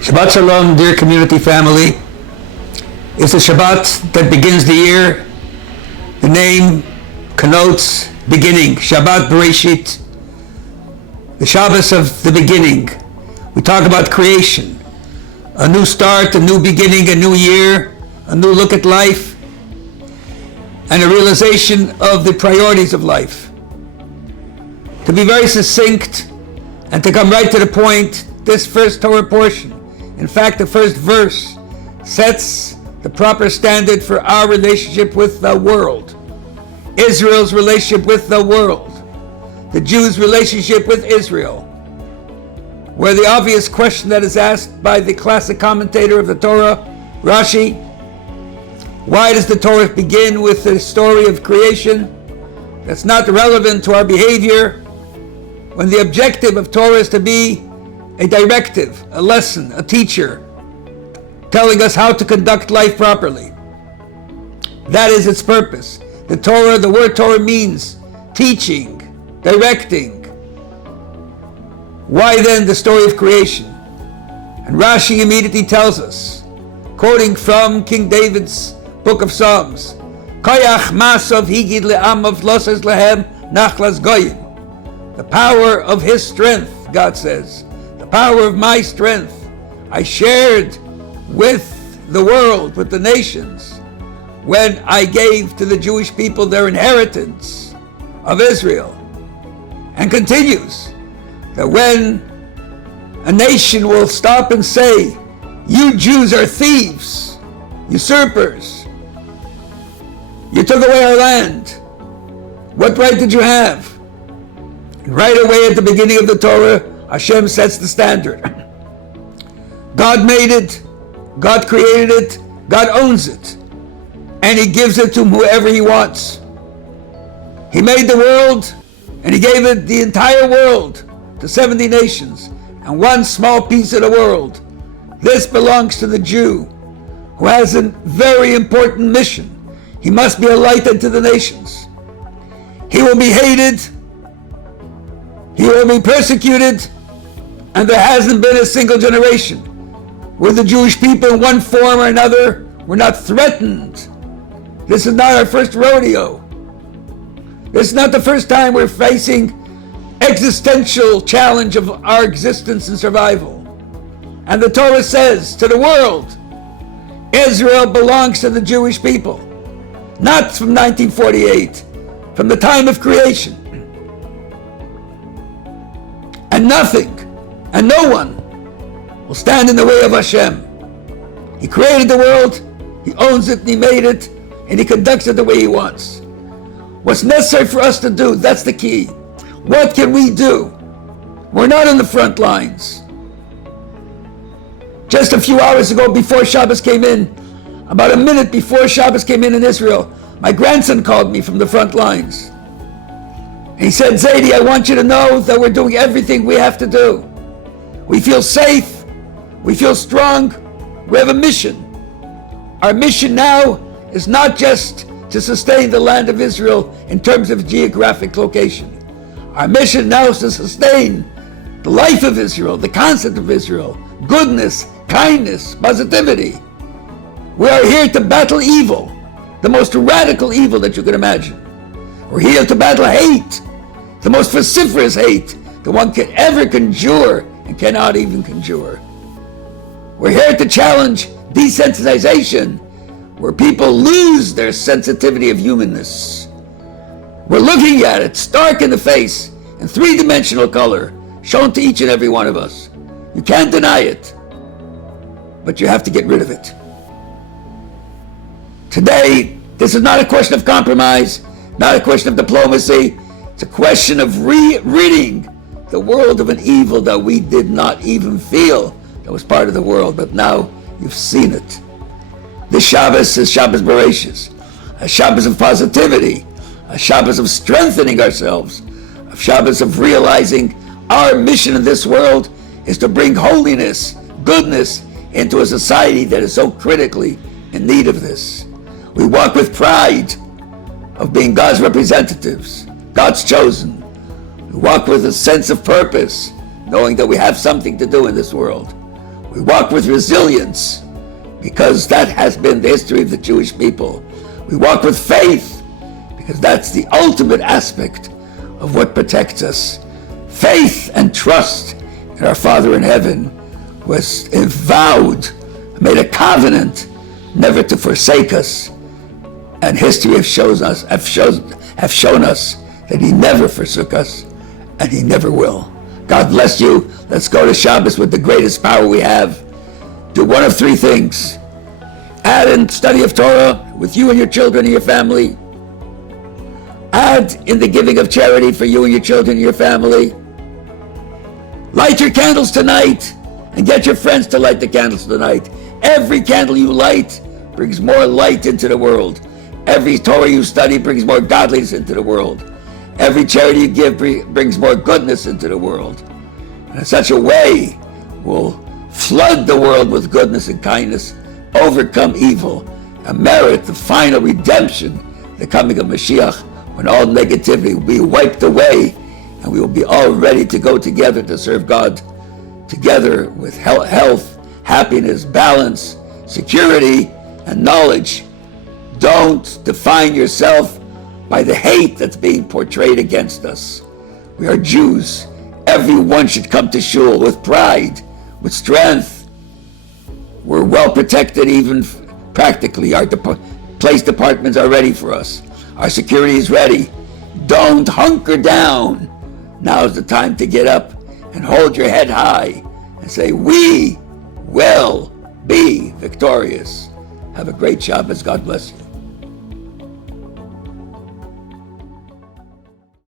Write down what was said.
Shabbat Shalom, dear community family. It's the Shabbat that begins the year. The name connotes beginning. Shabbat Bereshit, the Shabbos of the beginning. We talk about creation, a new start, a new beginning, a new year, a new look at life, and a realization of the priorities of life. To be very succinct and to come right to the point, this first Torah portion, in fact, the first verse, sets the proper standard for our relationship with the world. Israel's relationship with the world. The Jews' relationship with Israel. Where the obvious question that is asked by the classic commentator of the Torah, Rashi, why does the Torah begin with the story of creation? That's not relevant to our behavior, when the objective of Torah is to be a directive, a lesson, a teacher, telling us how to conduct life properly. That is its purpose. The Torah, the word Torah means teaching, directing. Why then the story of creation? And Rashi immediately tells us, quoting from King David's book of Psalms, Koyach masov higid le'amav losses lehem nachlas goyim. The power of his strength, God says, the power of my strength, I shared with the world, with the nations, when I gave to the Jewish people their inheritance of Israel. And continues that when a nation will stop and say, you Jews are thieves, usurpers, you took away our land, what right did you have? And right away at the beginning of the Torah, Hashem sets the standard. God made it, God created it, God owns it, and He gives it to whoever He wants. He made the world, and He gave it, the entire world, to 70 nations, and one small piece of the world. This belongs to the Jew, who has a very important mission. He must be a light unto the nations. He will be hated, he will be persecuted, and there hasn't been a single generation where the Jewish people in one form or another were not threatened. This is not our first rodeo. This is not the first time we're facing existential challenge of our existence and survival. And the Torah says to the world, Israel belongs to the Jewish people. Not from 1948, from the time of creation. And nothing and no one will stand in the way of Hashem. He created the world, He owns it, and He made it, and He conducts it the way He wants. What's necessary for us to do, that's the key. What can we do? We're not on the front lines. Just a few hours ago, before Shabbos came in, about a minute before Shabbos came in Israel, my grandson called me from the front lines. And he said, Zaidi, I want you to know that we're doing everything we have to do. We feel safe, we feel strong, we have a mission. Our mission now is not just to sustain the land of Israel in terms of geographic location. Our mission now is to sustain the life of Israel, the concept of Israel, goodness, kindness, positivity. We are here to battle evil, the most radical evil that you can imagine. We're here to battle hate, the most vociferous hate that one can ever conjure and cannot even conjure. We're here to challenge desensitization, where people lose their sensitivity of humanness. We're looking at it stark in the face, in three-dimensional color, shown to each and every one of us. You can't deny it, but you have to get rid of it. Today, this is not a question of compromise, not a question of diplomacy. It's a question of ridding the world of an evil that we did not even feel that was part of the world, but now you've seen it. This Shabbos is Shabbos Bereshit, a Shabbos of positivity, a Shabbos of strengthening ourselves, a Shabbos of realizing our mission in this world is to bring holiness, goodness into a society that is so critically in need of this. We walk with pride of being God's representatives, God's chosen. We walk with a sense of purpose, knowing that we have something to do in this world. We walk with resilience, because that has been the history of the Jewish people. We walk with faith, because that's the ultimate aspect of what protects us. Faith and trust in our Father in heaven was vowed, made a covenant never to forsake us. And history have shown us that he never forsook us, and he never will. God bless you. Let's go to Shabbos with the greatest power we have. Do one of three things. Add in study of Torah with you and your children and your family. Add in the giving of charity for you and your children and your family. Light your candles tonight and get your friends to light the candles tonight. Every candle you light brings more light into the world. Every Torah you study brings more godliness into the world. Every charity you give brings more goodness into the world. And in such a way, we'll flood the world with goodness and kindness, overcome evil, and merit the final redemption, the coming of Mashiach, when all negativity will be wiped away, and we will be all ready to go together to serve God, together with health, happiness, balance, security, and knowledge. Don't define yourself by the hate that's being portrayed against us. We are Jews. Everyone should come to shul with pride, with strength. We're well protected, even practically. Our police departments are ready for us. Our security is ready. Don't hunker down. Now's the time to get up and hold your head high and say, we will be victorious. Have a great Shabbos. God bless you.